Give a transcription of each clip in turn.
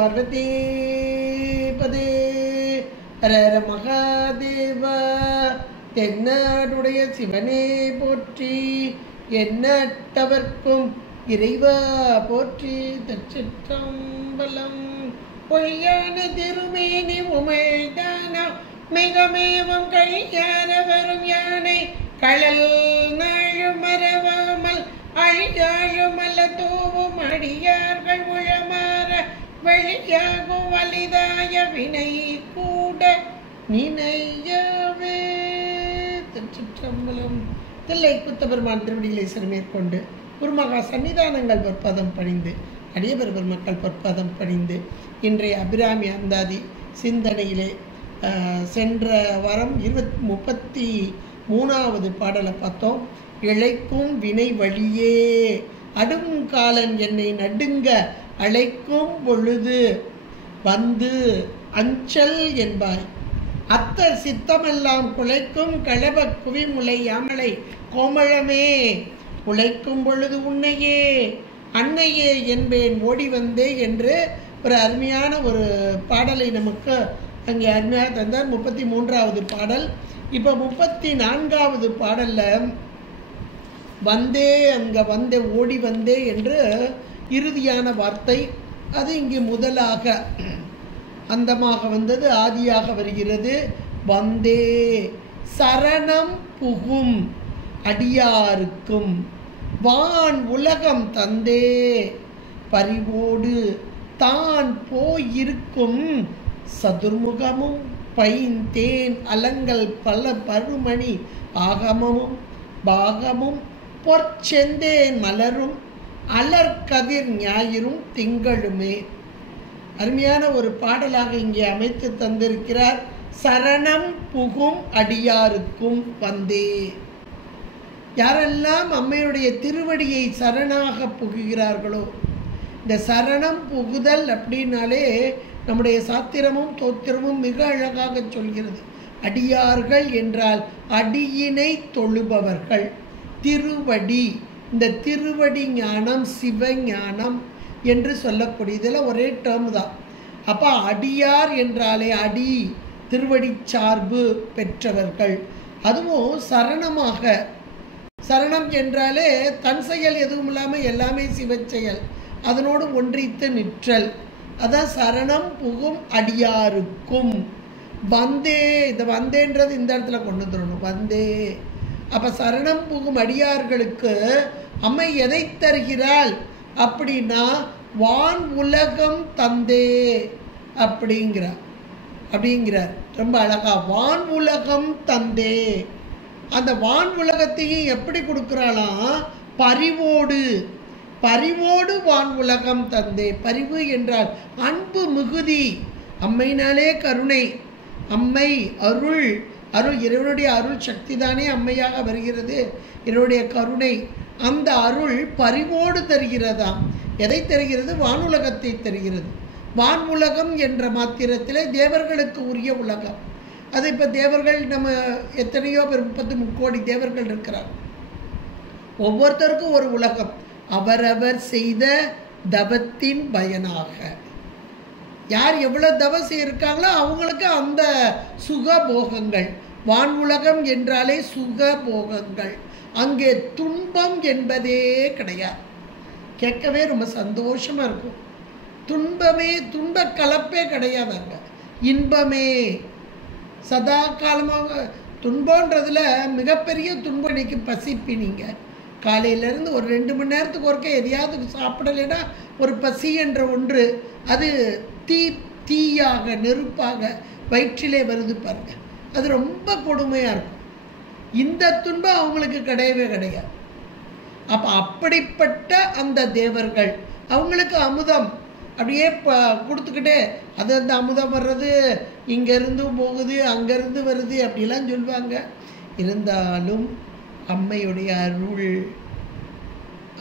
பார்வதி பதே ஹர மகாதேவ. தென்னாடுடைய சிவனே போற்றி, எண்ணற்றவர்க்கும் இறைவா போற்றி. திருச்சிற்றம்பலம். பொய்யான திருமேனி உமிழ்தான மிகமேவும் கையார வரும் யானை களல் நாழும் மறவாமல் அழியாழுமல்ல தூவும் அடியார்கள் உழமாற வெளியாகும் வலிதாய வினை கூட நினையவே. திருச்சிற்றம்பலம். தில்லை குத்தபெருமான் திருவடிகளை சிறுமேற்கொண்டு குருமகா சன்னிதானங்கள் பொற்பதம் பணிந்து அடியவர் பெருமக்கள் பொற்பதம் பணிந்து இன்றைய அபிராமி அந்தாதி சிந்தனையிலே சென்ற வாரம் 33வது பாடலை பார்த்தோம். இழைக்கும் வினை வழியே அடும் காலன் என்னை நடுங்க அழைக்கும் பொழுது வந்து அஞ்சல் என்பாய். அத்தர் சித்தமெல்லாம் குலைக்கும் களப குவிமுலை யாமலை கோமளமே உழைக்கும் பொழுது உன்னையே அன்னையே என்பேன் ஓடி வந்தே என்று ஒரு அருமையான ஒரு பாடலை நமக்கு அங்கே அருமையாக தந்தார். 33வது பாடல். இப்போ 34வது பாடலில் வந்தே அங்கே வந்தே ஓடி வந்தே என்று இறுதியான வார்த்தை. அது இங்கே முதலாக அந்தமாக வந்தது, ஆதியாக வருகிறது. வந்தே சரணம் புகும் அடியாருக்கும் வான் உலகம் தந்தே பரிவோடு தான் போயிருக்கும் சதுர்முகமும் பைந்தேன் அலங்கள் பல பருமணி ஆகமமும் பாகமும் பொற்செந்தேன் மலரும் அலர்கதிர் ஞாயிறும் திங்களுமே. அருமையான ஒரு பாடலாக இங்கே அமைத்து தந்திருக்கிறார். சரணம் புகும் அடியாருக்கும் வந்தே. யாரெல்லாம் அம்மையுடைய திருவடியை சரணாக புகுகிறார்களோ, இந்த சரணம் புகுதல் அப்படின்னாலே நம்முடைய சாத்திரமும் தோத்திரமும் மிக அழகாக சொல்கிறது. அடியார்கள் என்றால் அடியினை தொழுபவர்கள். திருவடி, இந்த திருவடி ஞானம் சிவஞானம் என்று சொல்லக்கூடியதில் ஒரே டேர்ம் தான். அப்போ அடியார் என்றாலே அடி திருவடி சார்பு பெற்றவர்கள். அதுவும் சரணமாக, சரணம் என்றாலே தன் செயல் எதுவும் இல்லாமல் எல்லாமே சிவச்செயல், அதனோடு ஒன்றித்து நிற்றல். அதான் சரணம் புகும் அடியாருக்கும் வந்தே. இந்த வந்தேன்றது இந்த இடத்துல கொண்டு வந்துடணும், வந்தே. அப்போ சரணம் புகும் அடியார்களுக்கு அம்மை எதை தருகிறாள் அப்படின்னா வான் உலகம் தந்தே அப்படிங்கிறார். ரொம்ப அழகா வான் உலகம் தந்தே. அந்த வான் உலகத்தையும் எப்படி கொடுக்குறாளாம்? பரிவோடு, பரிவோடு வான் உலகம் தந்தே. பரிவு என்றால் அன்பு மிகுதி. அம்மையினாலே கருணை, அம்மை அருள், அருள் இறைவனுடைய அருள் சக்தி தானே அம்மையாக வருகிறது. இறைவனுடைய கருணை, அந்த அருள் பரிவோடு தருகிறதாம். எதை தருகிறது? வானுலகத்தை தருகிறது. வான் உலகம் என்ற மாத்திரத்தில் தேவர்களுக்கு உரிய உலகம். அது இப்போ தேவர்கள் நம்ம எத்தனையோ பேர் 33 கோடி தேவர்கள் இருக்கிறார். ஒவ்வொருத்தருக்கும் ஒரு உலகம், அவரவர் செய்த தவத்தின் பயனாக. யார் எவ்வளோ தவம் செய்யிருக்காங்களோ அவங்களுக்கு அந்த சுகபோகங்கள். வான் உலகம் என்றாலே சுகபோகங்கள். அங்கே துன்பம் என்பதே கிடையாது. கேட்கவே ரொம்ப சந்தோஷமாக இருக்கும். துன்பமே, துன்ப கலப்பே கிடையாது. அங்கே இன்பமே சதா காலமாக. துன்பன்றதில் மிகப்பெரிய துன்பம் இன்னைக்கு பசிப்பி. நீங்கள் காலையிலேருந்து ஒரு 2 மணி நேரத்துக்கு ஒருக்க எதையாவது சாப்பிடலைன்னா ஒரு பசி என்ற ஒன்று, அது தீயாக நெருப்பாக வயிற்றிலே வருது பாருங்க. அது ரொம்ப கொடுமையாக இருக்கும். இந்த துன்பம் அவங்களுக்கு கிடையவே கிடையாது. அப்போ அப்படிப்பட்ட அந்த தேவர்கள் அவங்களுக்கு அமுதம் அப்படியே கொடுத்துக்கிட்டே, அது அந்த அமுதம் வர்றது இங்கேருந்து போகுது, அங்கேருந்து வருது அப்படிலாம் சொல்லுவாங்க. இருந்தாலும் அம்மையுடைய அருள்,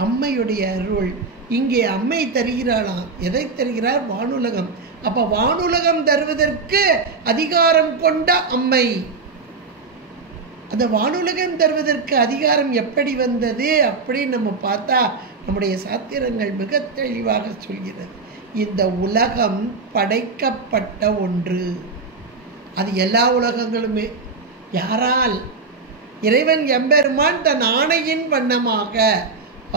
அம்மையுடைய அருள் இங்கே அம்மை தருகிறாளாம். எதை தருகிறார்? வானுலகம். அப்போ வானுலகம் தருவதற்கு அதிகாரம் கொண்ட அம்மை. அந்த வானுலகம் தருவதற்கு அதிகாரம் எப்படி வந்தது அப்படின்னு நம்ம பார்த்தா நம்முடைய சாத்திரங்கள் மிக தெளிவாக சொல்கிறது. இந்த உலகம் படைக்கப்பட்ட ஒன்று. அது எல்லா உலகங்களுமே யாரால்? இறைவன் எம்பெருமான் தன் ஆணையின் வண்ணமாக,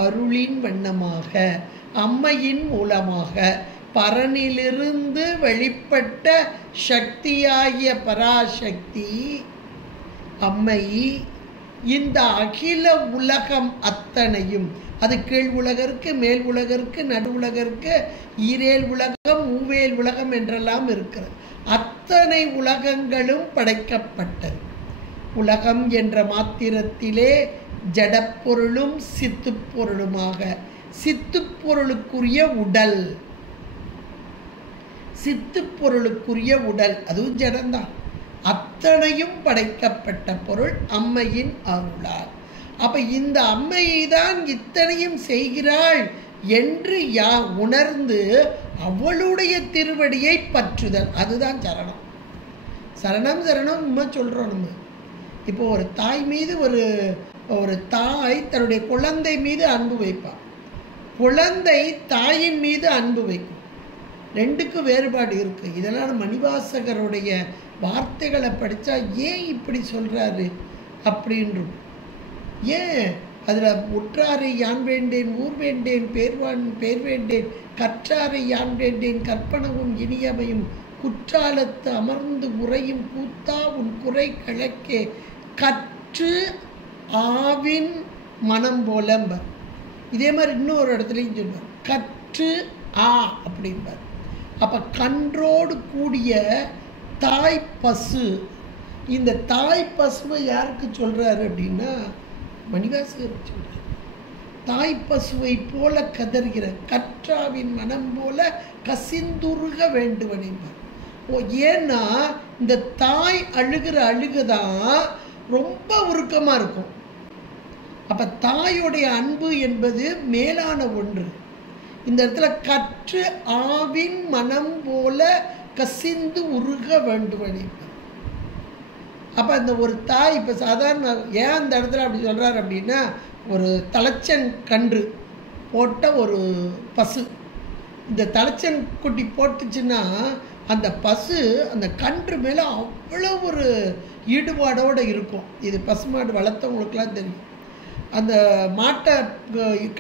அருளின் வண்ணமாக, அம்மையின் மூலமாக, பரனிலிருந்து வெளிப்பட்ட சக்தியாகிய பராசக்தி அம்மை இந்த அகில உலகம் அத்தனையும், அது கீழ் உலகருக்கு, மேல் உலகருக்கு, நடு உலகருக்கு, ஈரேல் உலகம், மூவேல் உலகம் என்றெல்லாம் இருக்கிறது. அத்தனை உலகங்களும் படைக்கப்பட்டது. உலகம் என்ற மாத்திரத்திலே ஜடப்பொருளும் சித்துப்பொருளுமாக, சித்துப்பொருளுக்குரிய உடல், சித்துப்பொருளுக்குரிய உடல் அதுவும் ஜடம்தான். அத்தனையும் படைக்கப்பட்ட பொருள் அம்மையின் அருளால். அப்ப இந்த அம்மையை தான் இத்தனையும் செய்கிறாள் என்று உணர்ந்து அவளுடைய திருவடியை பற்றுதல், அதுதான் சரணம். சரணம் சரணம் சொல்றோம் நம்ம. இப்போ ஒரு தாய் மீது ஒரு தாய் தன்னுடைய குழந்தை மீது அன்பு வைப்பாள், குழந்தை தாயின் மீது அன்பு வைக்கும். ரெண்டுக்கும் வேறுபாடு இருக்கு. இதெல்லாம் மணிவாசகருடைய வார்த்தைகளை படித்தா ஏன் இப்படி சொல்றாரு அப்படின்றும், ஏன் அதில் உற்றாரை யான் வேண்டேன், ஊர் வேண்டேன், பேர் வேண்டேன், கற்றாரை யான் வேண்டேன், கற்பனவும் இனியமையும், குற்றாலத்து அமர்ந்து உரையும் கூத்தா உன் குறை கிழக்கே, கற்று ஆவின் மனம் போலம்பர். இதே மாதிரி இன்னொரு இடத்துலையும் சொல்வார், கற்று அப்படிம்பார். அப்போ கன்றோடு கூடிய தாய் பசு. இந்த தாய் பசுவை யாருக்கு சொல்கிறாரு அப்படின்னா மணிவாசகர் சொல்கிறார். தாய் பசுவை போல கதறுகிற, கற்றாவின் மனம் போல கசிந்துருக வேண்டுவன் என்பார். ஏன்னா இந்த தாய் அழுகிற அழுகுதான் ரொம்ப உருக்கமாக இருக்கும். அப்போ தாயுடைய அன்பு என்பது மேலான ஒன்று. இந்த இடத்துல கற்று ஆவின் மனம் போல கசிந்து உருக வேண்டுவன். அப்போ அந்த ஒரு தாய் இப்போ சாதாரண ஏன் அந்த இடத்துல அப்படி சொல்கிறார் அப்படின்னா, ஒரு தலைச்சன் கன்று போட்ட ஒரு பசு, இந்த தலைச்சன் குட்டி போட்டுச்சுன்னா அந்த பசு அந்த கன்று மேலே அவ்வளோ ஒரு ஈடுபாடோடு இருக்கும். இது பசுமாடு வளர்த்தவங்களுக்கெல்லாம் தெரியும். அந்த மாட்டை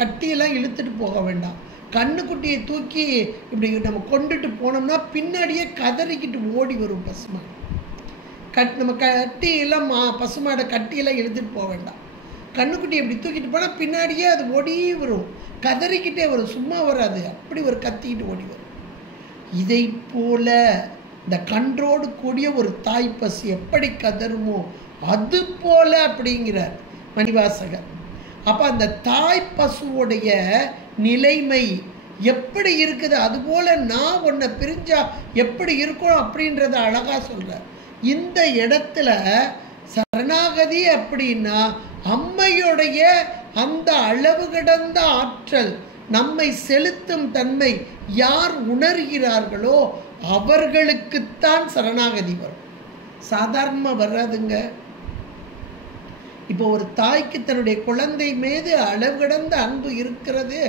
கட்டியெல்லாம் இழுத்துட்டு போக வேண்டாம், கண்ணுக்குட்டியை தூக்கி இப்படி நம்ம கொண்டுட்டு போனோம்னா பின்னாடியே கதறிக்கிட்டு ஓடி வரும் பசுமாடு. நம்ம கட்டியெல்லாம் பசுமாடை கட்டியெல்லாம் இழுத்துட்டு போக வேண்டாம், கண்ணுக்குட்டி இப்படி தூக்கிட்டு போனால் பின்னாடியே அது ஓடி வரும், கதறிக்கிட்டே வரும், சும்மா வராது, அப்படி ஒரு கத்திக்கிட்டு ஓடி வரும். இதை போல இந்த கன்றோடு கூடிய ஒரு தாய் பசு எப்படி கதறுமோ அது போல அப்படிங்கிறார் மணிவாசகர். அப்போ அந்த தாய் பசுவோடைய நிலைமை எப்படி இருக்குது, அதுபோல் நான் உன்னை பிரிஞ்சா எப்படி இருக்கும் அப்படின்றத அழகாக சொல்கிறார். இந்த இடத்துல சரணாகதி அப்படின்னா அம்மையுடைய அந்த அளவு கடந்த ஆற்றல், நம்மை செலுத்தும் தன்மை யார் உணர்கிறார்களோ அவர்களுக்குத்தான் சரணாகதி வரும். சாதாரணமாக வராதுங்க. இப்போ ஒரு தாய்க்கு தன்னுடைய குழந்தை மீது அளவு கடந்த அன்பு இருக்கிறது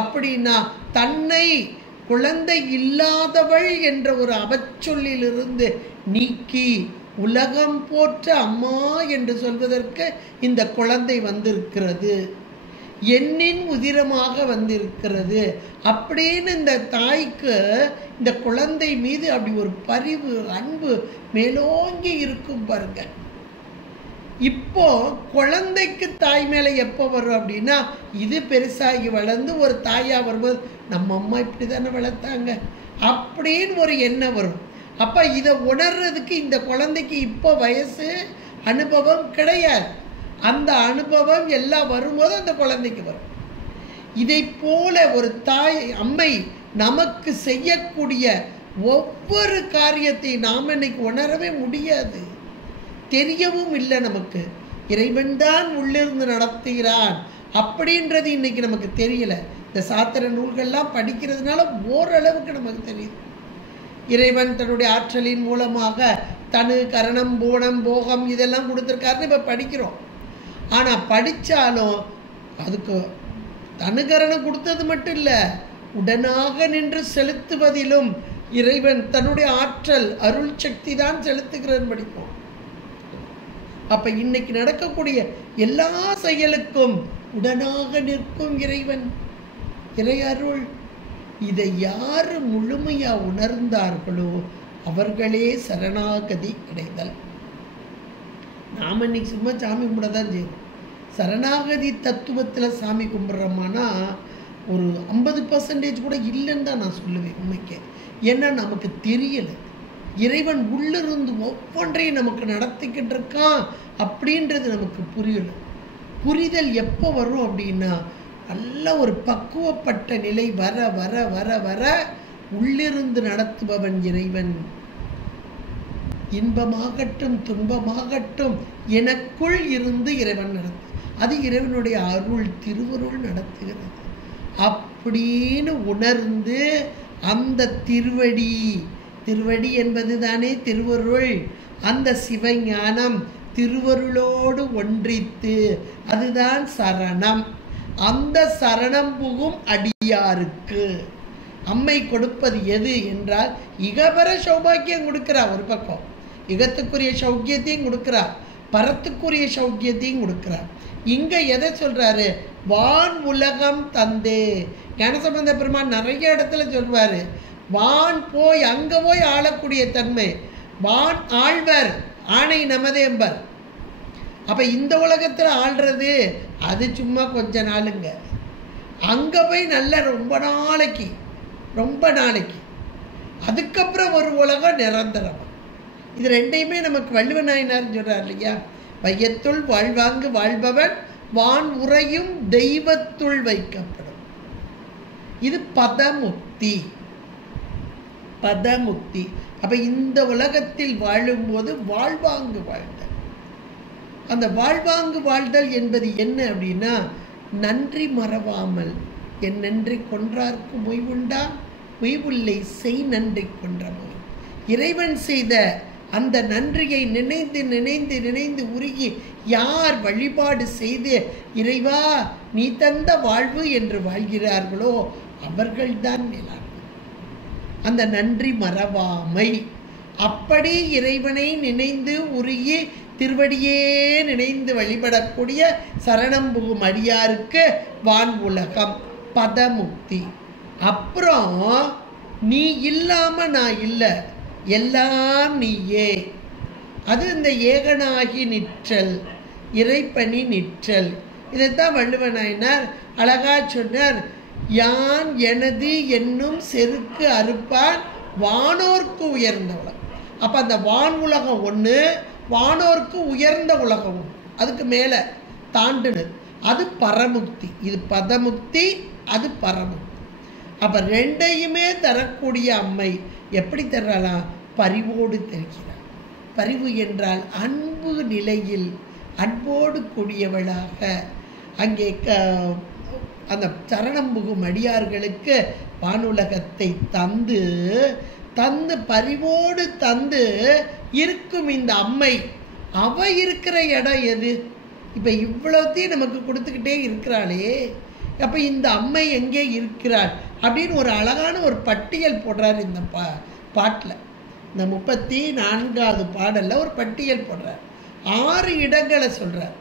அப்படின்னா தன்னை குழந்தை இல்லாதவள் என்ற ஒரு அவச்சொல்லிலிருந்து நீக்கி உலகம் போற்ற அம்மா என்று சொல்வதற்கு இந்த குழந்தை வந்திருக்கிறது, எண்ணின் உதிரமாக வந்திருக்கிறது அப்படின்னு இந்த தாய்க்கு இந்த குழந்தை மீது அப்படி ஒரு பரிவு அன்பு மேலோங்கி இருக்கும் பாருங்க. இப்போ குழந்தைக்கு தாய் மேலே எப்போ வரும் அப்படின்னா, இது பெருசாகி வளர்ந்து ஒரு தாயாக வரும்போது நம்ம அம்மா இப்படி தானே வளர்த்தாங்க அப்படின்னு ஒரு எண்ணம் வரும். அப்போ இதை உணர்றதுக்கு இந்த குழந்தைக்கு இப்போ வயசு அனுபவம் கிடையாது. அந்த அனுபவம் எல்லாம் வரும்போது அந்த குழந்தைக்கு வரும். இதை போல ஒரு தாய் அம்மை நமக்கு செய்யக்கூடிய ஒவ்வொரு காரியத்தை நாம் இன்னைக்கு உணரவே முடியாது, தெரியவும் இல்லை. நமக்கு இறைவன் தான் உள்ளிருந்து நடத்துகிறான் அப்படின்றது இன்னைக்கு நமக்கு தெரியல. இந்த சாத்திர நூல்கள்லாம் படிக்கிறதுனால ஓரளவுக்கு நமக்கு தெரியுது. இறைவன் தன்னுடைய ஆற்றலின் மூலமாக தனு கரணம் போனம் போகம் இதெல்லாம் கொடுத்துருக்காருன்னு இப்போ படிக்கிறோம். ஆனால் படித்தாலும் அதுக்கு தனுகரணம் கொடுத்தது மட்டும் இல்லை, உடனாக நின்று செலுத்துவதிலும் இறைவன் தன்னுடைய ஆற்றல் அருள் சக்தி தான் செலுத்துகிறன்னு படிப்போம். அப்ப இன்னைக்கு நடக்கக்கூடிய எல்லா செயலுக்கும் உடனாக நிற்கும் இறைவன், இறை அருள். இதை யாரு முழுமையா உணர்ந்தார்களோ அவர்களே சரணாகதி அடைதல். நாம இன்னைக்கு சும்மா சாமி கும்பிட தான் செய்யணும். சரணாகதி தத்துவத்தில் சாமி கும்பிட்றோமானா ஒரு 50% கூட இல்லைன்னு தான் நான் சொல்லுவேன் உண்மைக்கே. ஏன்னா நமக்கு தெரியலை, இறைவன் உள்ளிருந்து ஒவ்வொன்றையும் நமக்கு நடத்திக்கிட்டு இருக்கான் அப்படின்றது நமக்கு புரியலை. புரிதல் எப்போ வரும் அப்படின்னா நல்ல ஒரு பக்குவப்பட்ட நிலை வர வர வர வர உள்ளிருந்து நடத்துபவன் இறைவன். இன்பமாகட்டும் துன்பமாகட்டும் எனக்குள் இருந்து இறைவன் நடத்து, அது இறைவனுடைய அருள் திருவருள் நடத்துகிறது அப்படின்னு உணர்ந்து அந்த திருவடி, திருவடி என்பது தானே திருவருள், அந்த சிவஞானம் திருவருளோடு ஒன்றித்து அதுதான் சரணம். அந்த சரணம் புகும் அடியாருக்கு அம்மை கொடுப்பது எது என்றால் இகபர சௌபாக்கியம் கொடுக்கிறா. ஒரு பக்கம் இகத்துக்குரிய சௌக்கியத்தையும் கொடுக்கிறா, பரத்துக்குரிய சௌக்கியத்தையும் கொடுக்கிறா. இங்க எதை சொல்றாரு? வான் உலகம் தந்தே. ஞானசம்பந்த பெருமான் நிறைய இடத்துல சொல்வாரு, வான் போய் அங்க போய் ஆளக்கூடிய தன்மை. வான் ஆழ்வர் ஆணை நமதேம்பர். அப்ப இந்த உலகத்துல ஆள்றது அது சும்மா கொஞ்ச நாளுங்க. அங்க போய் நல்ல ரொம்ப நாளைக்கு அதுக்கப்புறம் ஒரு உலகம் நிரந்தரம். இது ரெண்டையுமே நமக்கு வள்ளுவ நாயனார் சொல்றார் இல்லையா? வையத்துள் வாழ்வாங்கு வாழ்பவன் வான் உறையும் தெய்வத்துள் வைக்கப்படும். இது பதமுக்தி. பதமுக்தி. அப்ப இந்த உலகத்தில் வாழும்போது வாழ்வாங்கு வாழ்தல். அந்த வாழ்வாங்கு வாழ்தல் என்பது என்ன அப்படின்னா நன்றி மறவாமல். என் நன்றி கொன்றார்க்கு மொய்வுண்டா மொய்வுள்ளை செய் நன்றி கொன்றவன். இறைவன் செய்த அந்த நன்றியை நினைந்து நினைந்து நினைந்து உருகி யார் வழிபாடு செய்து இறைவா நீ தந்த வாழ்வு என்று வாழ்கிறார்களோ அவர்கள்தான் மேலான அந்த நன்றி மறவாமை. அப்படி இறைவனை நினைந்து உருகி திருவடியே நினைந்து வழிபடக்கூடிய சரணம் புகும் அடியாருக்கு வான் உலகம் பதமுக்தி. அப்புறம் நீ இல்லாம நான் இல்லை, எல்லாம் நீயே. அது இந்த ஏகனாகி நிற்றல், இறைப்பணி நிற்றல். இதைத்தான் வள்ளுவ நாயனார் அழகா சொன்னார். யான் எனது என்னும் செருக்கு அறுப்பான் வானோர்க்கு உயர்ந்த உலகம். அப்ப அந்த வான் உலகம் ஒன்று, வானோர்க்கு உயர்ந்த உலகம், அதுக்கு மேல தாண்டுனது, அது பரமுக்தி. இது பதமுக்தி, அது பரமுக்தி. அப்ப ரெண்டையுமே தரக்கூடிய அம்மை எப்படி தர்றாளாம்? பரிவோடு தருகிறார். பரிவு என்றால் அன்பு நிலையில் அன்போடு கூடியவளாக அங்கே அந்த சரணம் புகும் அடியார்களுக்கு வானுலகத்தை தந்து தந்து பரிவோடு தந்து இருக்கும் இந்த அம்மை. அவ இருக்கிற இடம் எது? இப்போ இவ்வளோத்தையும் நமக்கு கொடுத்துக்கிட்டே இருக்கிறாளே, அப்போ இந்த அம்மை எங்கே இருக்கிறாள் அப்படின்னு ஒரு அழகான ஒரு பட்டியல் போடுறார் இந்த பாட்டில். இந்த 34வது பாடலில் ஒரு பட்டியல் போடுறார். 6 இடங்களை சொல்கிறார்.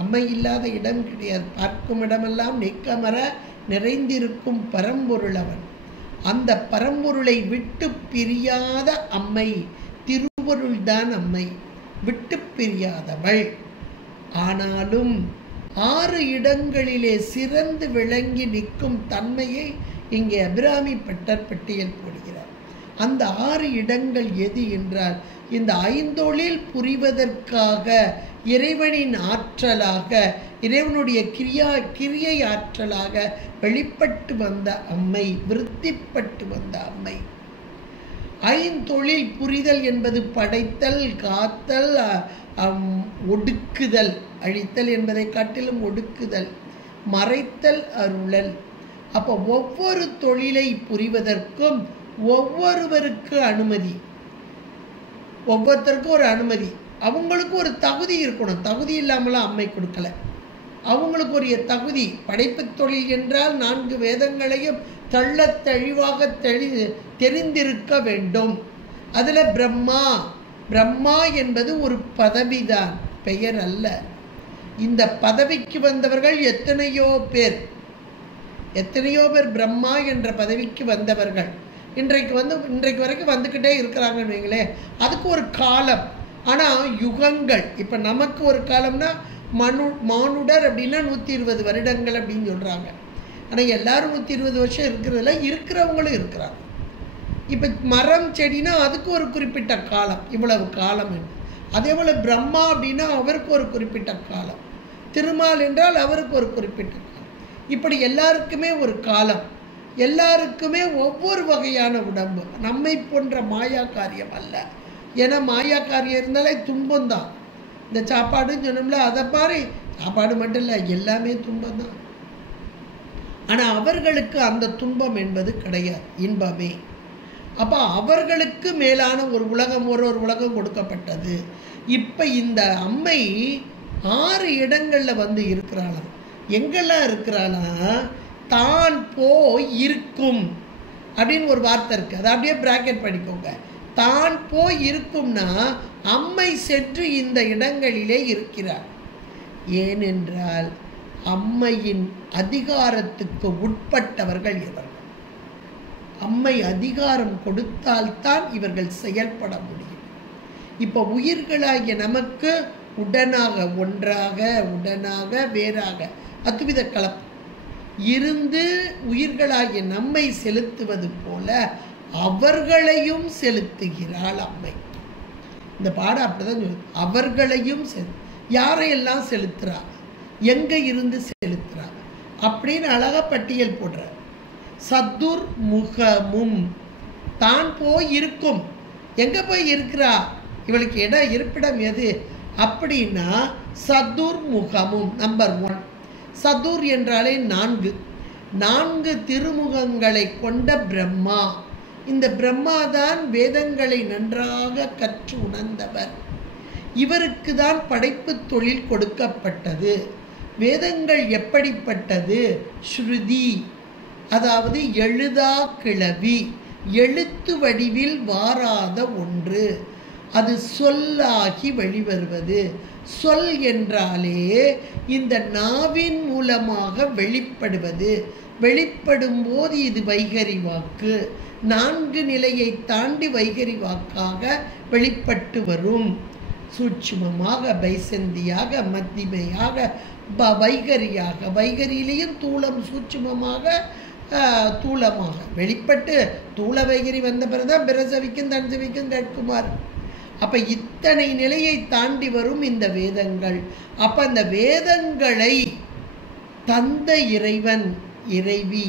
அம்மை இல்லாத இடம் கிடையாது. பார்க்கும் இடமெல்லாம் நீக்கமர நிறைந்திருக்கும் பரம்பொருள் அவன். அந்த பரம்பொருளை விட்டு பிரியாத அம்மை திருவருள்தான் அம்மை, விட்டு பிரியாதவள். ஆனாலும் 6 இடங்களிலே சிறந்து விளங்கி நிற்கும் தன்மையை இங்கே அபிராமி பட்டர் பட்டியல் போடுகிறார். அந்த 6 இடங்கள் எது என்றால் இந்த ஐந்தொழில் புரிவதற்காக இறைவனின் ஆற்றலாக, இறைவனுடைய கிரியை ஆற்றலாக வெளிப்பட்டு வந்த அம்மை, விருத்திப்பட்டு வந்த அம்மை. ஐந்தொழில் புரிதல் என்பது படைத்தல், காத்தல், ஒடுக்குதல். அழித்தல் என்பதை காட்டிலும் ஒடுக்குதல், மறைத்தல், அருளல். அப்போ ஒவ்வொரு தொழிலை புரிவதற்கும் ஒவ்வொருவருக்கு அனுமதி, ஒவ்வொருத்தருக்கும் ஒரு அனுமதி. அவங்களுக்கு ஒரு தகுதி இருக்கணும். தகுதி இல்லாமலாம் அம்மை கொடுக்கல. அவங்களுக்கு ஒரு தகுதி. படைப்பு தொழில் என்றால் 4 வேதங்களையும் தள்ளத் தெளிவாக தெரிந்திருக்க வேண்டும். அதில் பிரம்மா என்பது ஒரு பதவிதான், பெயர் அல்ல. இந்த பதவிக்கு வந்தவர்கள் எத்தனையோ பேர் பிரம்மா என்ற பதவிக்கு வந்தவர்கள் இன்றைக்கு வரைக்கும் வந்துக்கிட்டே இருக்கிறாங்கன்னு வைங்களேன். அதுக்கு ஒரு காலம், ஆனால் யுகங்கள். இப்போ நமக்கு ஒரு காலம்னா மானுடர் அப்படின்னா 120 வருடங்கள் அப்படின்னு சொல்கிறாங்க. ஆனால் எல்லாரும் 120 வருஷம் இருக்கிறதுல இருக்கிறவங்களும் இருக்கிறாங்க. இப்போ மரம் செடினா அதுக்கு ஒரு குறிப்பிட்ட காலம், இவ்வளவு காலம். அதே போல் பிரம்மா அப்படின்னா அவருக்கு ஒரு குறிப்பிட்ட காலம், திருமால் என்றால் அவருக்கு ஒரு குறிப்பிட்ட காலம். இப்படி எல்லாருக்குமே ஒரு காலம், எல்லாருக்குமே ஒவ்வொரு வகையான உடம்பு. நம்மை போன்ற மாயா காரியம் அல்ல. ஏன்னா மாயா காரியம் இருந்தாலே துன்பம்தான். இந்த சாப்பாடுன்னு சொன்னோம்ல, அதை மாதிரி சாப்பாடு மட்டும் இல்லை, எல்லாமே துன்பம்தான். ஆனால் அவர்களுக்கு அந்த துன்பம் என்பது கிடையாது, இன்பமே. அப்போ அவர்களுக்கு மேலான ஒரு உலகம், ஒரு உலகம் கொடுக்கப்பட்டது. இப்போ இந்த அம்மை 6 இடங்களில் வந்து இருக்கிறாளாம். எங்கெல்லாம் இருக்கிறாளாம்? தான் போய் இருக்கும் அப்படின்னு ஒரு வார்த்தை இருக்குது, அதை அப்படியே பிராக்கெட் பண்ணிக்கோங்க. தான் போய் இருக்கும்னா அம்மை சென்று இந்த இடங்களிலே இருக்கிறார். ஏனென்றால் அம்மையின் அதிகாரத்துக்கு உட்பட்டவர்கள் இவர்கள். அம்மை அதிகாரம் கொடுத்தால்தான் இவர்கள் செயல்பட முடியும். இப்போ உயிர்களாகிய நமக்கு உடனாக வேறாக அத்துவித கலப்பு இருந்து உயிர்களாகிய நம்மை செலுத்துவது போல அவர்களையும் செலுத்துகிறாள் அம்மை. இந்த பாடம் அப்படிதான் சொல்லுது. அவர்களையும் யாரையெல்லாம் செலுத்துறா, எங்க இருந்து செலுத்துறா அப்படின்னு அழகா பட்டியல் போடுற. சதுர்முகமும், தான் போய் இருக்கும். எங்க போய் இருக்கிறா, இவளுக்கு இருப்பிடம் எது அப்படின்னா சதுர்முகமும். நம்பர் 1, சதுர் என்றாலே 4 திருமுகங்களை கொண்ட பிரம்மா. இந்த பிரம்மா தான் வேதங்களை நன்றாக கற்று உணர்ந்தவர். இவருக்கு தான் படைப்பு தொழில் கொடுக்கப்பட்டது. வேதங்கள் எப்படிப்பட்டது? ஸ்ருதி, அதாவது எழுதா கிளவி, எழுத்து வடிவில் வாராத ஒன்று. அது சொல்லாகி வெளிவருவது. சொல் என்றாலே இந்த நாவின் மூலமாக வெளிப்படுவது. வெளிப்படும் போது இது வைகரி வாக்கு. 4 நிலையை தாண்டி வைகரி வாக்காக வெளிப்பட்டு வரும். சூட்சுமமாக, பைசந்தியாக, மத்திமையாக, வைகரியாக. வைகரியிலையும் தூளம் சூட்சுமமாக, தூளமாக வெளிப்பட்டு தூள வைகரி வந்த பிறகுதான் பிரசவிக்கும் தன்சவிக்கும் கேட்குமாறு. அப்போ இத்தனை நிலையை தாண்டி வரும் இந்த வேதங்கள். அப்போ அந்த வேதங்களை தந்த இறைவன், இறைவி.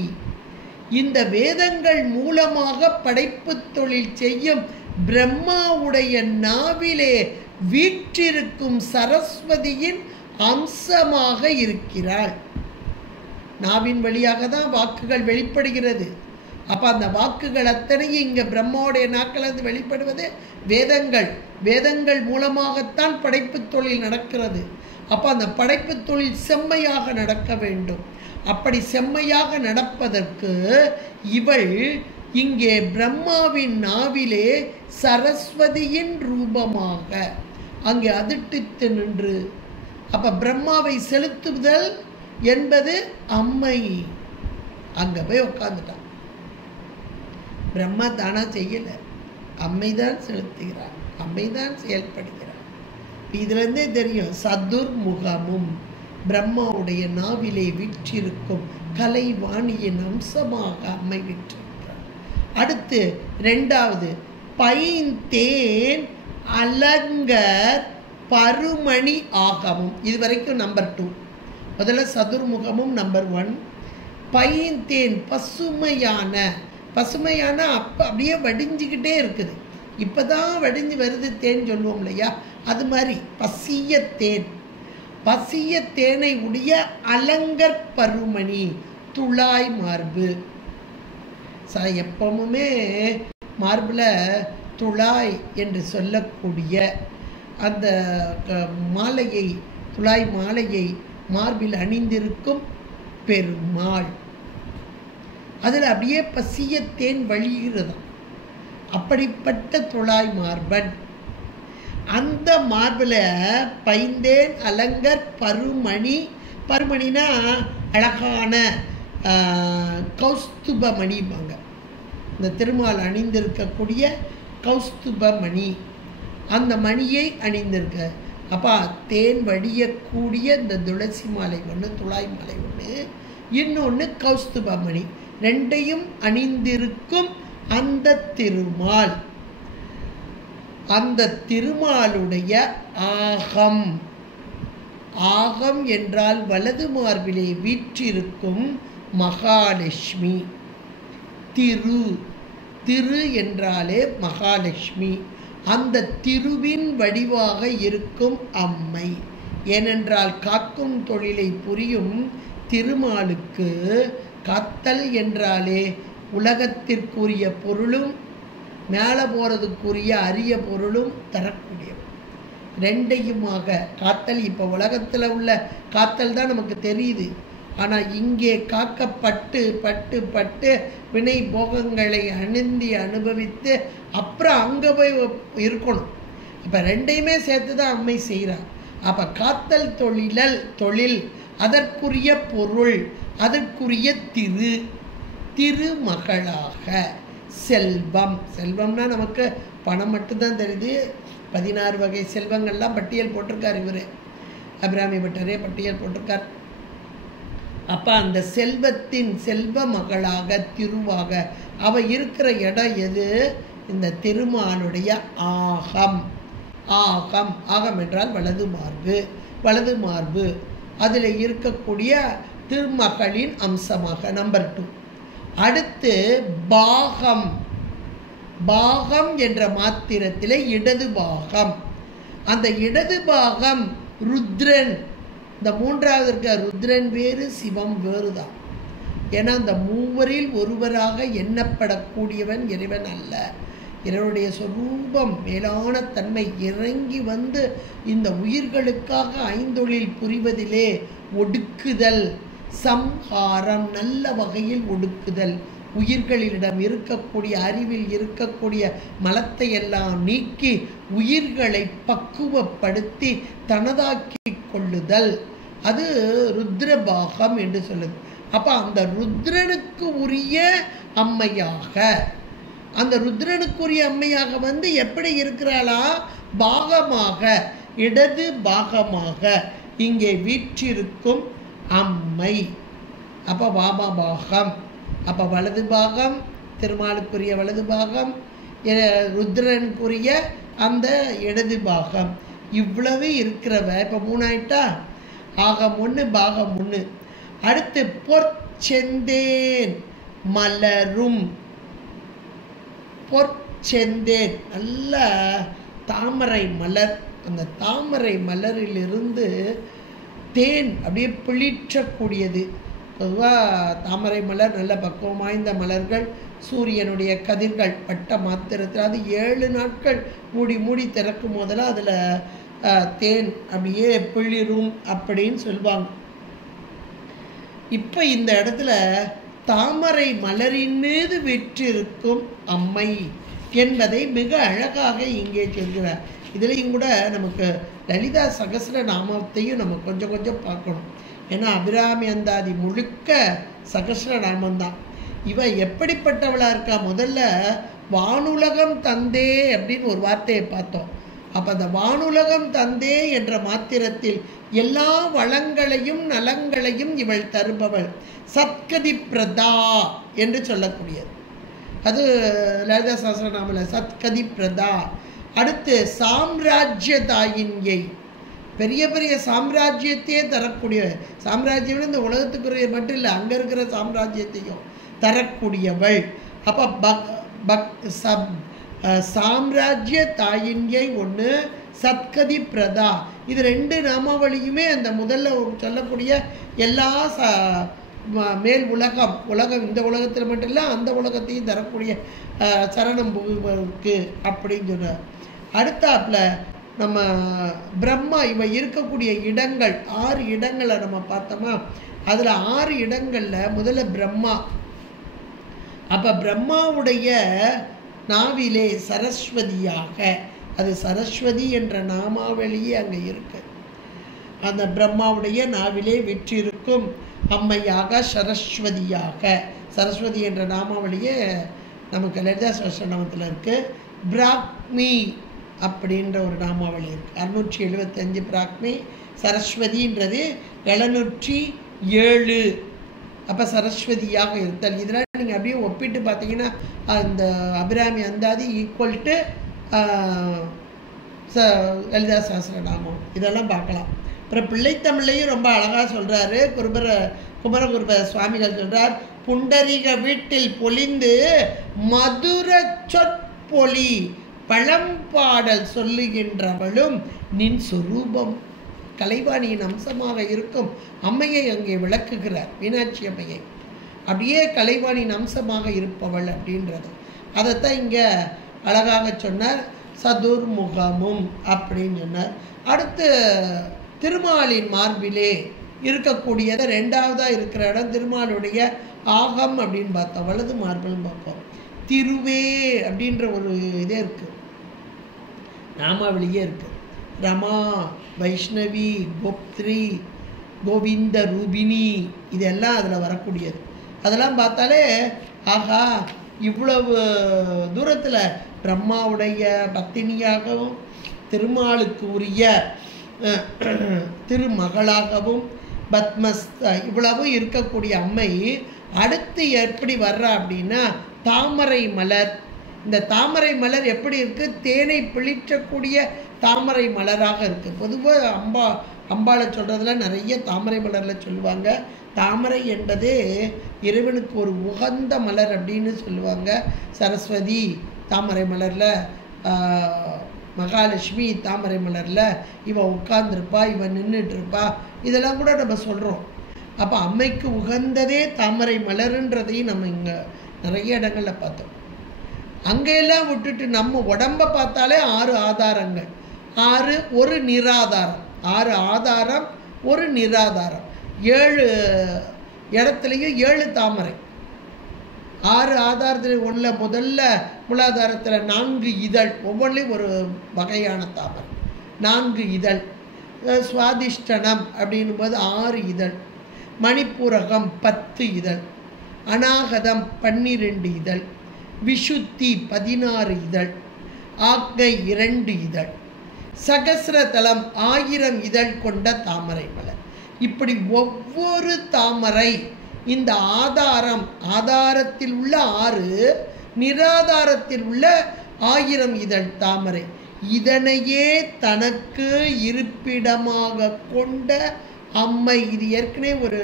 இந்த வேதங்கள் மூலமாக படைப்பு தொழில் செய்யும் பிரம்மாவுடைய நாவிலே வீற்றிருக்கும் சரஸ்வதியின் அம்சமாக இருக்கிறாள். நாவின் வழியாக தான் வாக்குகள் வெளிப்படுகிறது. அப்போ அந்த வாக்குகள் அத்தனையும் இங்கே பிரம்மாவுடைய நாக்கிலிருந்து வெளிப்படுவது வேதங்கள். வேதங்கள் மூலமாகத்தான் படைப்பு தொழில் நடக்கிறது. அப்போ அந்த படைப்பு தொழில் செம்மையாக நடக்க வேண்டும். அப்படி செம்மையாக நடப்பதற்கு இவள் இங்கே பிரம்மாவின் நாவிலே சரஸ்வதியின் ரூபமாக அங்கே அதிர்ஷ்டித்து நின்று, அப்போ பிரம்மாவை செலுத்துதல் என்பது அம்மை. அங்கே போய் உட்காந்துட்டான். பிரம்மா தானா செய்யலை, அம்மைதான் செலுத்துகிறார், அம்மைதான் செயல்படுகிறார். இதுலேருந்தே தெரியும் சதுர்முகமும் பிரம்மாவுடைய நாவிலே விற்றிருக்கும் கலைவாணியின் அம்சமாக அம்மை விற்றிருக்கிறார். அடுத்து 2வது பைந்தேன் அலங்கர் பருமணி ஆகமும். இதுவரைக்கும் நம்பர் 2. முதல்ல சதுர்முகமும் நம்பர் 1. பைந்தேன் பசுமையான அப்போ அப்படியே வடிஞ்சிக்கிட்டே இருக்குது. இப்போ தான் வடிஞ்சு வருது தேன் சொல்லுவோம் இல்லையா, அது மாதிரி பசிய தேனை உடைய அலங்கர் பருமணி துளாய் மார்பு. எப்பவுமே மார்பில் துளாய் என்று சொல்லக்கூடிய அந்த மாலையை, துளாய் மாலையை மார்பில் அணிந்திருக்கும் பெருமாள். அதில் அப்படியே பசிய தேன் வழிகிறதாம். அப்படிப்பட்ட துழாய் மார்பன். அந்த மார்பில் பைந்தேன் அலங்கர் பருமணி. பருமணினா அழகான கௌஸ்துபமணிப்பாங்க. இந்த திருமால் அணிந்திருக்கக்கூடிய கௌஸ்துபமணி, அந்த மணியை அணிந்திருக்க. அப்போ தேன் வடியக்கூடிய இந்த துளசி மாலை ஒன்று, துழாய் மாலை ஒன்று, இன்னொன்று கௌஸ்துபமணி, ரெண்டையும் அணிந்திருக்கும் அந்த திருமால். அந்த திருமாலுடைய ஆகம். ஆகம் என்றால் வலது மார்பிலே வீற்றிருக்கும் மகாலட்சுமி. திரு, திரு என்றாலே மகாலட்சுமி. அந்த திருவின் வடிவாக இருக்கும் அம்மை. ஏனென்றால் காக்கும் தொழிலை புரியும் திருமாலுக்கு காத்தல் என்றாலே உலகத்திற்குரிய பொருளும் மேலே போகிறதுக்குரிய அரிய பொருளும் தரக்கூடியவர். ரெண்டையுமாக காத்தல். இப்போ உலகத்தில் உள்ள காத்தல் தான் நமக்கு தெரியுது. ஆனால் இங்கே காக்கப்பட்டு பட்டு பட்டு வினை போகங்களை அணிந்தி அனுபவித்து அப்புறம் அங்கே போய் இருக்கணும். இப்போ ரெண்டையுமே சேர்த்து தான் அம்மை செய்கிறார். அப்போ காத்தல் தொழில், அதற்குரிய பொருள், அதற்குரிய திரு, திருமகளாக செல்வம். செல்வம்னா நமக்கு பணம் மட்டும்தான் தெரியுது. 16 வகை செல்வங்கள்லாம் பட்டியல் போட்டிருக்கார் இவர், அபிராமி பட்டரே பட்டியல் போட்டிருக்கார். அப்போ அந்த செல்வத்தின் செல்வ மகளாக திருவாக அவ இருக்கிற இடம் எது? இந்த திருமாலுடைய ஆகம். ஆகம், ஆகம் என்றால் வலது மார்பு. வலது மார்பு அதில் இருக்கக்கூடிய திருமகளின் அம்சமாக. நம்பர் 2. அடுத்து பாகம். பாகம் என்ற மாத்திரத்தில் இடது பாகம். அந்த இடது பாகம் ருத்ரன். இந்த மூன்றாவது இருக்க ருத்ரன் வேறு, சிவம் வேறு தான். ஏன்னா அந்த மூவரில் ஒருவராக எண்ணப்படக்கூடியவன் இறைவன் அல்ல. இறைவனுடைய சொரூபம், மேலான தன்மை இறங்கி வந்து இந்த உயிர்களுக்காக ஐந்தொழில் புரிவதிலே ஒடுக்குதல், சம்ஹாரம், நல்ல வகையில் ஒடுக்குதல், உயிர்களிடம் இருக்கக்கூடிய அறிவில் இருக்கக்கூடிய மலத்தை எல்லாம் நீக்கி உயிர்களை பக்குவப்படுத்தி தனதாக்கி கொள்ளுதல், அது ருத்ரபாகம் என்று சொல்லுது. அப்போ அந்த ருத்ரனுக்கு உரிய அம்மையாக, அந்த ருத்ரனுக்குரிய அம்மையாக வந்து எப்படி இருக்கிறாளா? பாகமாக, இடது பாகமாக இங்கே வீற்றிருக்கும் அம்மை. அப்போ வாமபாகம். அப்போ வலது பாகம் திருமாலுக்குரிய வலது பாகம், ருத்ரனுக்குரிய அந்த இடது பாகம். இவ்வளவு இருக்கிறவ இப்போ 3 ஆயிட்டா. ஆகம் 1, பாகம் 1. அடுத்து பொற்செந்தேன் மலரும். பொற்செந்தேன் நல்ல தாமரை மலர். அந்த தாமரை மலரிலிருந்து தேன் அப்படியே பிழிற்றக்கூடியது. பொதுவாக தாமரை மலர் நல்ல பக்குவம் வாய்ந்த மலர்கள். சூரியனுடைய கதிர்கள் பட்ட மாத்திரத்தில் அது 7 நாட்கள் மூடி மூடி திறக்கும் போதெல்லாம் அதில் தேன் அப்படியே பிழிரும் அப்படின்னு சொல்லுவாங்க. இப்போ இந்த இடத்துல தாமரை மலரின் மீது விற்றிருக்கும் அம்மை என்பதை மிக அழகாக இங்கே சொல்கிறார். இதுலேயும் கூட நமக்கு லலிதா சகஸ்ர நாமத்தையும் நம்ம கொஞ்சம் கொஞ்சம் பார்க்கணும். ஏன்னா அபிராமி அந்தாதி முழுக்க சகஸ்ர நாமந்தான். இவ எப்படிப்பட்டவளாக இருக்கா? முதல்ல வானுலகம் தந்தே அப்படின்னு ஒரு வார்த்தையை பார்த்தோம். அப்போ அந்த வானுலகம் தந்தே என்ற மாத்திரத்தில் எல்லா வளங்களையும் நலங்களையும் இவள் தருபவள். சத்கதி பிரதா என்று சொல்லக்கூடியது அது லலிதா சகஸ்ரநாமத்தில் சத்கதி பிரதா. அடுத்து சாம்ராஜ்ய தாயின்யை, பெரிய பெரிய சாம்ராஜ்யத்தையே தரக்கூடிய, சாம்ராஜ்யம் இந்த உலகத்துக்குரிய மட்டும் இல்லை, அங்கே இருக்கிற சாம்ராஜ்யத்தையும் தரக்கூடியவள். அப்போ சாம்ராஜ்ய தாயின்யை ஒன்று, சத்கதி பிரதா. இது 2 நாமாவளியுமே அந்த முதல்ல சொல்லக்கூடிய எல்லா மேல் உலகம், இந்த உலகத்தில் மட்டும் இல்லை அந்த உலகத்தையும் தரக்கூடிய சரணம் புகுவருக்கு அப்படின்னு சொன்னார். அடுத்தாப்புல நம்ம பிரம்மா இவ இருக்கக்கூடிய இடங்கள் 6 இடங்களை நம்ம பார்த்தோமா, அதில் 6 இடங்களில் முதல்ல பிரம்மா. அப்போ பிரம்மாவுடைய நாவிலே சரஸ்வதியாக, அது சரஸ்வதி என்ற நாமாவளியே அங்கே இருக்கு. அந்த பிரம்மாவுடைய நாவிலே விற்றிருக்கும் அம்மையாக சரஸ்வதியாக, சரஸ்வதி என்ற நாமாவளியே நமக்கு லலிதா சஹஸ்ரநாமத்தில் இருக்குது. பிராக்மி அப்படின்ற ஒரு நாமாவளி இருக்குது. 675 பிராக்மி. சரஸ்வதின்றது 707. அப்போ சரஸ்வதியாக இருத்தல். இதெல்லாம் நீங்கள் அப்படியே ஒப்பிட்டு பார்த்தீங்கன்னா அந்த அபிராமி அந்தாதி ஈக்குவல் டு லலிதா சஹஸ்ரநாமம் இதெல்லாம் பார்க்கலாம். அப்புறம் பிள்ளைத்தமிழையும் ரொம்ப அழகாக சொல்கிறாரு குமரகுருபர சுவாமிகள் சொல்கிறார், புண்டரிக வீட்டில் பொலிந்து மதுர சொற்பொலி பழம்பாடல் சொல்லுகின்றவளும் நின் சொரூபம். கலைவாணியின் அம்சமாக இருக்கும் அம்மையை அங்கே விளக்குகிறார், மீனாட்சி அம்மையை. அப்படியே கலைவாணியின் அம்சமாக இருப்பவள் அப்படின்றது. அதைத்தான் இங்கே அழகாக சொன்னார். சதுர்முகமும் அப்படின்னு சொன்னார். அடுத்து திருமாலின் மார்பிலே இருக்கக்கூடியது 2வதாக இருக்கிற இடம் திருமாலுடைய ஆகம் அப்படின்னு பார்த்தோம், வலது மார்பிலும் பார்ப்போம். திருவே அப்படின்ற ஒரு இதே இருக்குது, நாமாவளியே இருக்குது. ரமா, வைஷ்ணவி, கோப்த்ரி, கோவிந்த ரூபிணி இதெல்லாம் அதில் வரக்கூடியது. அதெல்லாம் பார்த்தாலே ஆகா, இவ்வளவு தூரத்தில் பிரம்மாவுடைய பத்தினியாகவும் திருமாலுக்கு உரிய திருமகளாகவும் பத்மஸ்த இவ்வளவும் இருக்கக்கூடிய அம்மை அடுத்து எப்படி வர்றா அப்படின்னா தாமரை மலர். இந்த தாமரை மலர் எப்படி இருக்குது? தேனை பிழிற்றக்கூடிய தாமரை மலராக இருக்குது. பொதுவாக அம்பாளை சொல்கிறதுல நிறைய தாமரை மலரில் சொல்லுவாங்க. தாமரை என்பதே இறைவனுக்கு ஒரு உகந்த மலர் அப்படின்னு சொல்லுவாங்க. சரஸ்வதி தாமரை மலரில், மகாலட்சுமி தாமரை மலரில் இவன் உட்கார்ந்துருப்பா, இவன் நின்றுட்டுருப்பா, இதெல்லாம் கூட நம்ம சொல்கிறோம். அப்போ அம்மைக்கு உகந்ததே தாமரை மலருன்றதையும் நம்ம இங்கே நிறைய இடங்களில் பார்த்தோம். அங்கெல்லாம் விட்டுட்டு நம்ம உடம்பை பார்த்தாலே 6 ஆதாரங்கள், 6 ஒரு நிராதாரம், 6 ஆதாரம் ஒரு நிராதாரம், 7 இடத்துலையும் 7 தாமரை. 6 ஆதாரத்தில் ஒன்றில் முதல்ல மூலாதாரத்தில் 4 இதழ், ஒவ்வொன்றிலையும் ஒரு வகையான தாமரை, 4 இதழ். சுவாதிஷ்டனம் அப்படின்னும் போது 6 இதழ். மணிப்பூரகம் 10 இதழ். அநாகதம் 12 இதழ். விஷுத்தி 16 இதழ். ஆக்ஞை 2 இதழ். சகஸ்ரதலம் 1000 இதழ் கொண்ட தாமரை மலர். இப்படி ஒவ்வொரு தாமரை இந்த ஆதாரத்தில் உள்ள 6, நிராதாரத்தில் உள்ள 1000 இதழ் தாமரை. இதனையே தனக்கு இருப்பிடமாக கொண்ட அம்மை. இது ஏற்கனவே ஒரு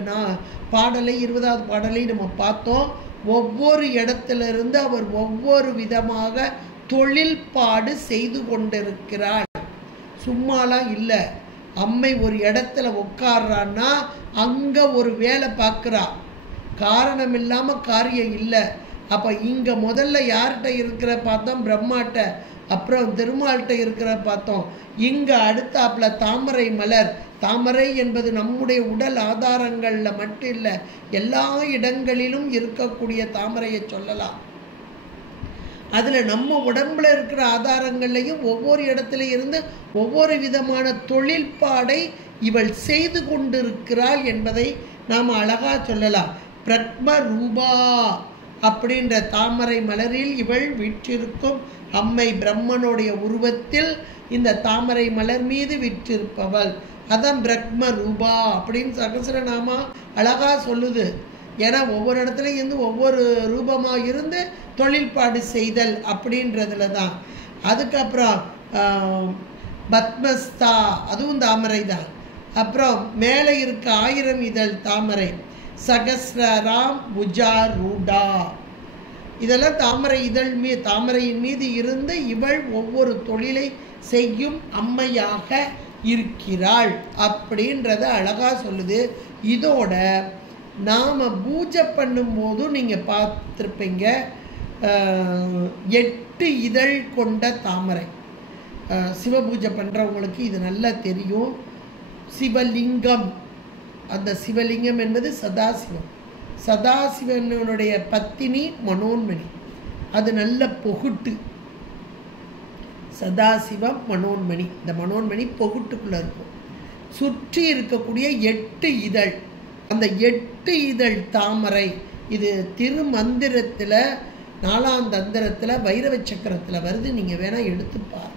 பாடலை 20வது பாடலை நம்ம பார்த்தோம். ஒவ்வொரு இடத்திலிருந்து அவர் ஒவ்வொரு விதமாக தொழில்பாடு செய்து கொண்டிருக்கிறாள். சும்மாலாம் இல்லை. அம்மை ஒரு இடத்துல உட்கார்றான்னா அங்கே ஒரு வேலை பார்க்குறா. காரணம் இல்லாமல் காரியம் இல்லை. அப்போ இங்கே முதல்ல யார்கிட்ட இருக்கிற பார்த்தோம்? பிரம்மாட்ட. அப்புறம் திருமால்கிட்ட இருக்கிற பார்த்தோம். இங்கே அடுத்தாப்புல தாமரை மலர். தாமரை என்பது நம்முடைய உடல் ஆதாரங்களில் மட்டும் இல்லை, எல்லா இடங்களிலும் இருக்கக்கூடிய தாமரையை சொல்லலாம். அதில் நம்ம உடம்புல இருக்கிற ஆதாரங்கள்லையும் ஒவ்வொரு இடத்துல இருந்து ஒவ்வொரு விதமான தொழில்பாடை இவள் செய்து கொண்டிருக்கிறாள் என்பதை நாம் அழகாக சொல்லலாம். பிரக்ம ரூபா அப்படின்ற தாமரை மலரில் இவள் விற்றிருக்கும் அம்மை. பிரம்மனுடைய உருவத்தில் இந்த தாமரை மலர் மீது விற்றிருப்பவள். அதான் பிரக்ம ரூபா அப்படின்னு சகஸ்ரநாமா அழகாக சொல்லுது. ஏன்னா ஒவ்வொரு இடத்துலையும் இருந்து ஒவ்வொரு ரூபமாக இருந்து தொழில்பாடு செய்தல் அப்படின்றதுல தான். அதுக்கப்புறம் பத்மஸ்தா, அதுவும் தாமரை தான். அப்புறம் மேலே இருக்க 1000 இதழ் தாமரை. சகஸ்ரராம் புஜா ரூடா, இதெல்லாம் தாமரை இதழ் தாமரையின் மீது இருந்து இவள் ஒவ்வொரு தொழிலை செய்யும் அம்மையாக இருக்கிறாள் அப்படின்றத அழகாக சொல்லுது. இதோட நாம் பூஜை பண்ணும்போதும் நீங்கள் பார்த்துருப்பீங்க 8 இதழ் கொண்ட தாமரை. சிவபூஜை பண்ணுறவங்களுக்கு இது நல்லா தெரியும். சிவலிங்கம், அந்த சிவலிங்கம் என்பது சதாசிவம். சதாசிவனுடைய பத்தினி மனோன்மணி, அது நல்ல பொகுட்டு. சதாசிவம் மனோன்மணி, இந்த மனோன்மணி பொகுட்டுக்குள்ளே இருக்கும். சுற்றி இருக்கக்கூடிய 8 இதழ், அந்த 8 இதழ் தாமரை, இது திருமந்திரத்தில் 4ஆம் தந்திரத்தில் வைரவ சக்கரத்தில் வருது. நீங்கள் வேணால் எடுத்துப்பார்,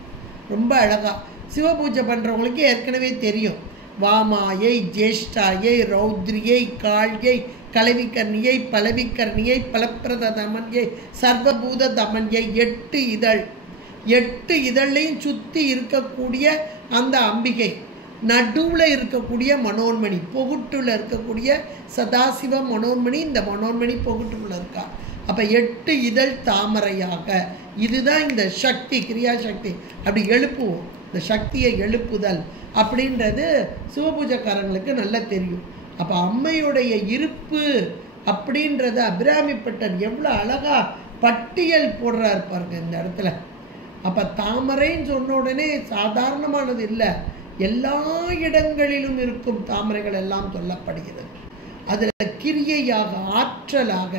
ரொம்ப அழகாக. சிவபூஜை பண்ணுறவங்களுக்கு ஏற்கனவே தெரியும். வாமாயை, ஜேஷ்டாயை, ரௌத்ரியை, காள்யை, கலவிக்கர்ணியை, பலவிக்கர்ணியை, பலப்பிரத தமன்யை, சர்வபூத தமன்யை, 8 இதழ். 8 இதழையும் சுற்றி இருக்கக்கூடிய அந்த அம்பிகை, நடுவில் இருக்கக்கூடிய மனோன்மணி, பொகுட்டுல இருக்கக்கூடிய சதாசிவ மனோன்மணி, இந்த மனோன்மணி பொகுட்டுக்குள்ள இருக்கா. அப்போ 8 இதழ் தாமரையாக, இதுதான் இந்த சக்தி, கிரியாசக்தி. அப்படி எழுப்புவோம், இந்த சக்தியை எழுப்புதல் அப்படின்றது சிவபூஜைக்காரங்களுக்கு நல்லா தெரியும். அப்போ அம்மையுடைய இருப்பு அப்படின்றத அபிராமிப்பட்டர் எவ்வளோ அழகா பட்டியல் போடுறாரு பாருங்க இந்த இடத்துல. அப்போ தாமரைன்னு சொன்ன உடனே சாதாரணமானது இல்லை, எல்லா இடங்களிலும் இருக்கும் தாமரைகள் எல்லாம் சொல்லப்படுகிறது. அதில் கிரியையாக, ஆற்றலாக,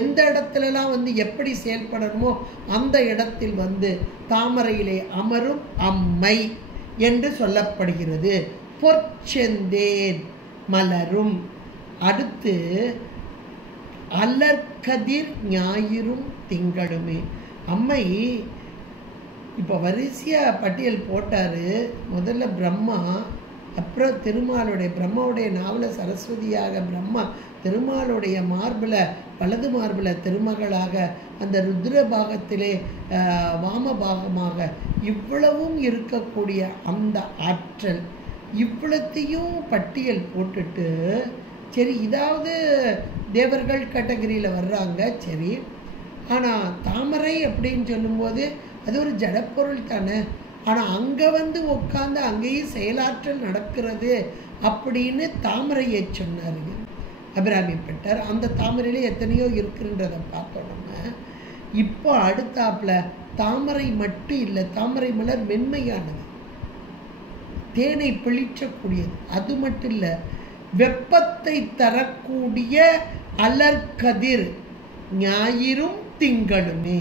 எந்த இடத்துலலாம் எப்படி செயல்படணுமோ அந்த இடத்தில் தாமரையிலே அமரும் அம்மை என்று சொல்லப்படுகிறது. பொற்செந்தேன் மலரும். அடுத்து அலர்கதிர் ஞாயிறும் திங்களுமே. அம்மை இப்போ வரிசையாக பட்டியல் போட்டார். முதல்ல பிரம்மா, அப்புறம் திருமாலுடைய, பிரம்மாவுடைய நாவல சரஸ்வதியாக பிரம்மா, திருமாலுடைய மார்பில், வலது மார்பில் திருமகளாக, அந்த ருத்ர பாகத்திலே வாம பாகமாக, இவ்வளவும் இருக்கக்கூடிய அந்த ஆற்றல், இவ்வளத்தையும் பட்டியல் போட்டுட்டு, சரி இதாவது தேவர்கள் கேட்டகரியில் வர்றாங்க, சரி. ஆனால் தாமரை அப்படின்னு சொல்லும்போது அது ஒரு ஜடப்பொருள் தானே. ஆனால் அங்கே உட்காந்து அங்கேயும் செயலாற்றல் நடக்கிறது அப்படின்னு தாமரையை சொன்னாருங்க அபிராமிப்பட்டர். அந்த தாமரையிலே எத்தனையோ இருக்குன்றதை பார்த்தோம் நம்ம. இப்போ அடுத்தாப்பில் தாமரை மட்டும் இல்லை, தாமரை மலர் மென்மையானது, தேனை பிழிச்சக்கூடியது. அது மட்டும் இல்லை, வெப்பத்தை தரக்கூடிய அலர்கதிர் ஞாயிறும் திங்களுமே.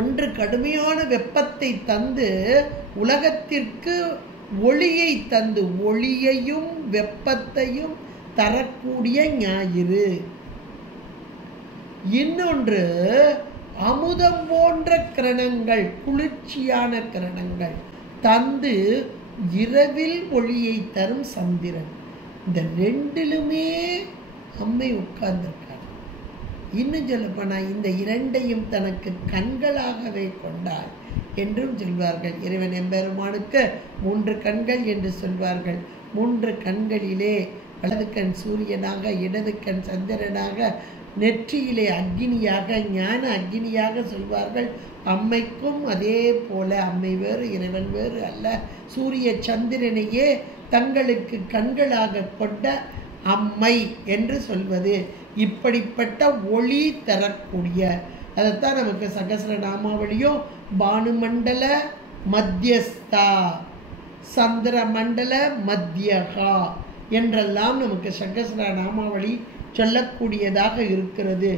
ஒன்று கடுமையான வெப்பத்தை தந்து உலகத்திற்கு ஒளியை தந்து, ஒளியையும் வெப்பத்தையும் தரக்கூடிய ஞாயிறு. இன்னொன்று அமுதம் போன்ற கிரணங்கள், குளிர்ச்சியான கிரணங்கள் தந்து இரவில் ஒளியை தரும் சந்திரன். இந்த ரெண்டிலுமே அம்மை உட்கார்ந்திருக்காங்க. இன்னும் சொல்லப்போனால் இந்த இரண்டையும் தனக்கு கண்களாகவே கொண்டாள் என்றும் சொல்வார்கள். இறைவன் எம்பெருமானுக்கு 3 கண்கள் என்று சொல்வார்கள். 3 கண்களிலே வலது கண் சூரியனாக, இடது கண் சந்திரனாக, நெற்றியிலே அக்னியாக, ஞான அக்னியாக சொல்வார்கள். அம்மைக்கும் அதே போல அம்மை வேறு இறைவன் வேறு அல்ல. சூரிய சந்திரனையே தங்களுக்கு கண்களாக கொண்ட அம்மை என்று சொல்வது. இப்படிப்பட்ட ஒளி தரக்கூடிய, அதைத்தான் நமக்கு சகஸ்ரநாமாவளியும் பானுமண்டல மத்தியஸ்தா, சந்திரமண்டல மத்தியகா என்றெல்லாம் நமக்கு சகஸ்ரநாமாவளி சொல்லக்கூடியதாக இருக்கிறது.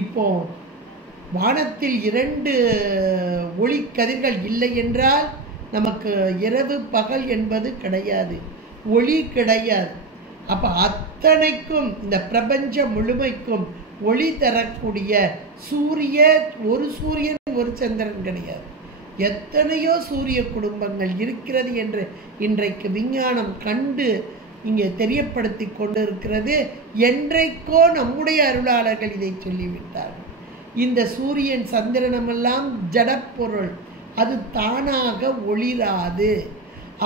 இப்போ வானத்தில் 2 ஒளிக்கதிர்கள் இல்லை என்றால் நமக்கு இரவு பகல் என்பது கிடையாது, ஒளி கிடையாது. அப்போ அத்தனைக்கும், இந்த பிரபஞ்சம் முழுமைக்கும் ஒளி தரக்கூடிய ஒரு சூரியன் ஒரு சந்திரன் கிடையாது, எத்தனையோ சூரிய குடும்பங்கள் இருக்கிறது என்று இன்றைக்கு விஞ்ஞானம் கண்டு இங்கே தெரியப்படுத்தி கொண்டிருக்கிறது. என்றைக்கோ நம்முடைய அருளாளர்கள் இதை சொல்லிவிட்டார்கள். இந்த சூரியன் சந்திரனமெல்லாம் ஜடப்பொருள், அது தானாக ஒளிராது.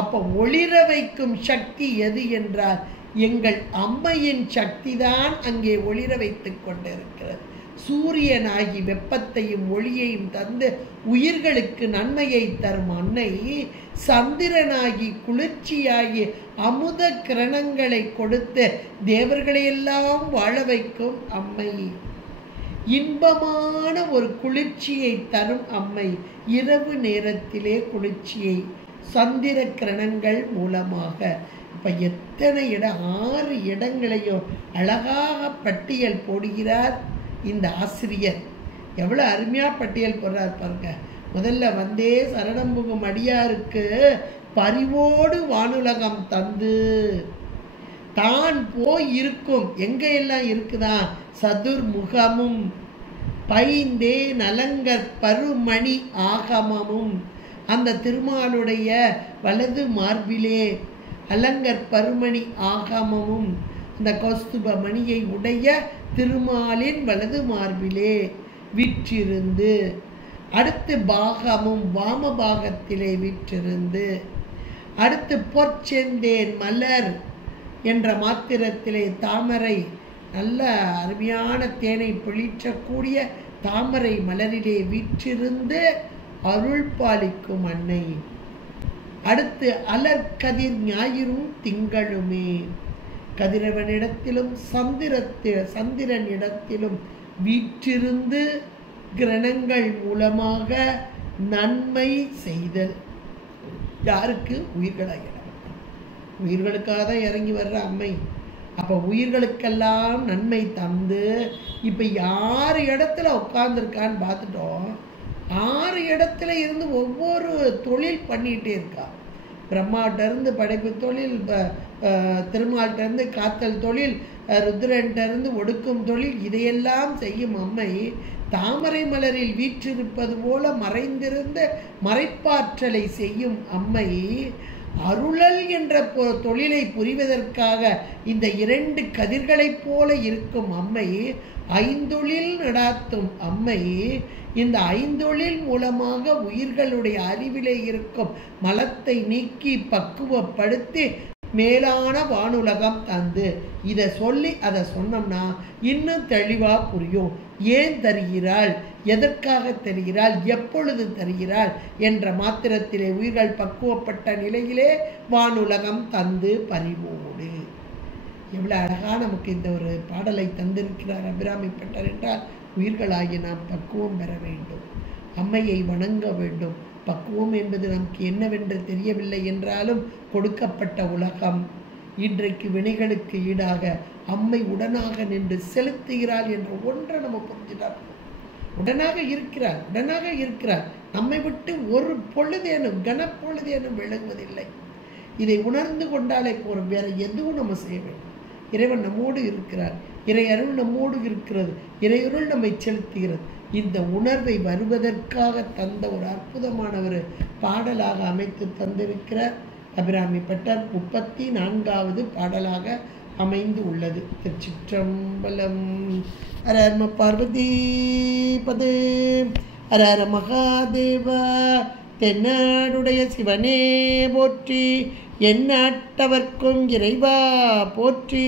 அப்போ ஒளிர வைக்கும் சக்தி எது என்றால் எங்கள் அம்மையின் சக்தி தான் அங்கே ஒளிர வைத்து கொண்டிருக்கிறது. சூரியனாகி வெப்பத்தையும் ஒளியையும் தந்து உயிர்களுக்கு நன்மையை தரும் அன்னை, சந்திரனாகி குளிர்ச்சியாகி அமுத கிரணங்களை கொடுத்து தேவர்களையெல்லாம் வாழ வைக்கும் அம்மை. இன்பமான ஒரு குளிர்ச்சியை தரும் அம்மை இரவு நேரத்திலே குளிர்ச்சியை சந்திர கிரணங்கள் மூலமாக. இப்போ எத்தனை இடம், 6 இடங்களையும் அழகாக பட்டியல் போடுகிறார் இந்த ஆசிரியர். எவ்வளோ அருமையாக பட்டியல் போடுறார் பாருங்க. முதல்ல வந்தே சரணம்புகும் அடியாருக்கு பரிவோடு வானுலகம் தந்து தான் போய் இருக்கும். எங்கே எல்லாம் இருக்குதான்? சதுர்முகமும் பைந்தே நலங்கற் பருமணி ஆகமமும். அந்த திருமாலுடைய வலது மார்பிலே அலங்கற் பருமணி ஆகமமும், அந்த கௌஸ்துப மணியை உடைய திருமாலின் வலது மார்பிலே விற்றிருந்து, அடுத்து பாகமும் வாம பாகத்திலே விற்றிருந்து, அடுத்து பொற்செந்தேன் மலர் என்ற மாத்திரத்திலே தாமரை, நல்ல அருமையான தேனை பொழிற்றக்கூடிய தாமரை மலரிலே விற்றிருந்து அருள் பாலிக்கும் அன்னை. அடுத்து அலர்கதிர் ஞாயிறும் திங்களுமே, கதிரவனிடத்திலும் சந்திரனிடத்திலும் வீற்றிருந்து கிரணங்கள் மூலமாக நன்மை செய்தல். யாருக்கு? உயிர்களாக. உயிர்களுக்காக தான் இறங்கி வர்ற அம்மை. அப்போ உயிர்களுக்கெல்லாம் நன்மை தந்து இப்போ யார் இடத்துல உட்கார்ந்துருக்கான்னு பார்த்துட்டோம். 6 இடத்துல இருந்து ஒவ்வொரு தொழில் பண்ணிகிட்டே இருக்கா. பிரம்மாட்டிருந்து படைப்பு தொழில், திருமால்கிட்டருந்து காத்தல் தொழில், ருத்ரன்கிட்டருந்து ஒடுக்கும் தொழில், இதையெல்லாம் செய்யும் அம்மை தாமரை மலரில் வீற்றிருப்பது போல மறைந்திருந்த மறைப்பாற்றலை செய்யும் அம்மை அருளல் என்ற தொழிலை புரிவதற்காக இந்த 2 கதிர்களைப் போல இருக்கும் அம்மை ஐந்தொழில் நடாத்தும் அம்மை. இந்த ஐந்தொழில் மூலமாக உயிர்களுடைய அறிவிலே இருக்கும் மலத்தை நீக்கி பக்குவப்படுத்தி மேலான வானுலகம் தந்து. இதை சொல்லி அதை சொன்னோம்னா இன்னும் தெளிவாக புரியும். ஏன் தருகிறாள், எதற்காக தருகிறாள், எப்பொழுது தருகிறாள் என்ற மாத்திரத்திலே உயிர்கள் பக்குவப்பட்ட நிலையிலே வானுலகம் தந்து பரிவோடு. எவ்வளோ அழகாக நமக்கு இந்த ஒரு பாடலை தந்திருக்கிறார் அபிராமி பட்டர் என்றால், உயிர்களாகி நாம் பக்குவம் பெற வேண்டும், அம்மையை வணங்க வேண்டும். பக்குவம் என்பது நமக்கு என்னவென்று தெரியவில்லை என்றாலும் கொடுக்கப்பட்ட உலகம் இன்றைக்கு வினைகளுக்கு ஈடாக அம்மை உடனாக நின்று செலுத்துகிறாள் என்ற ஒன்றை நம்ம புரிஞ்சுட்டார். உடனாக இருக்கிறார். நம்மை விட்டு ஒரு பொழுதேனும் கனப்பொழுதேனும் விலகுவதில்லை. இதை உணர்ந்து கொண்டாலே போகிறோம். வேற எதுவும் நம்ம செய்ய வேண்டும். இறைவன் நம்மோடு இருக்கிறார், இறை அருள் நம்மோடு இருக்கிறது, இறையருள் நம்மை செலுத்துகிறது. இந்த உணர்வை வருவதற்காக தந்த ஒரு அற்புதமான ஒரு பாடலாக அமைத்து தந்திருக்கிறார் அபிராமி பட்டர். 34வது பாடலாக அமைந்து உள்ளது. திருச்சிற்றம்பலம். ஹர ஹர பார்வதி பதே ஹர ஹர மகாதேவா. தென்னாடுடைய சிவனே போற்றி, எந்நாட்டவர்க்கும் இறைவா போற்றி.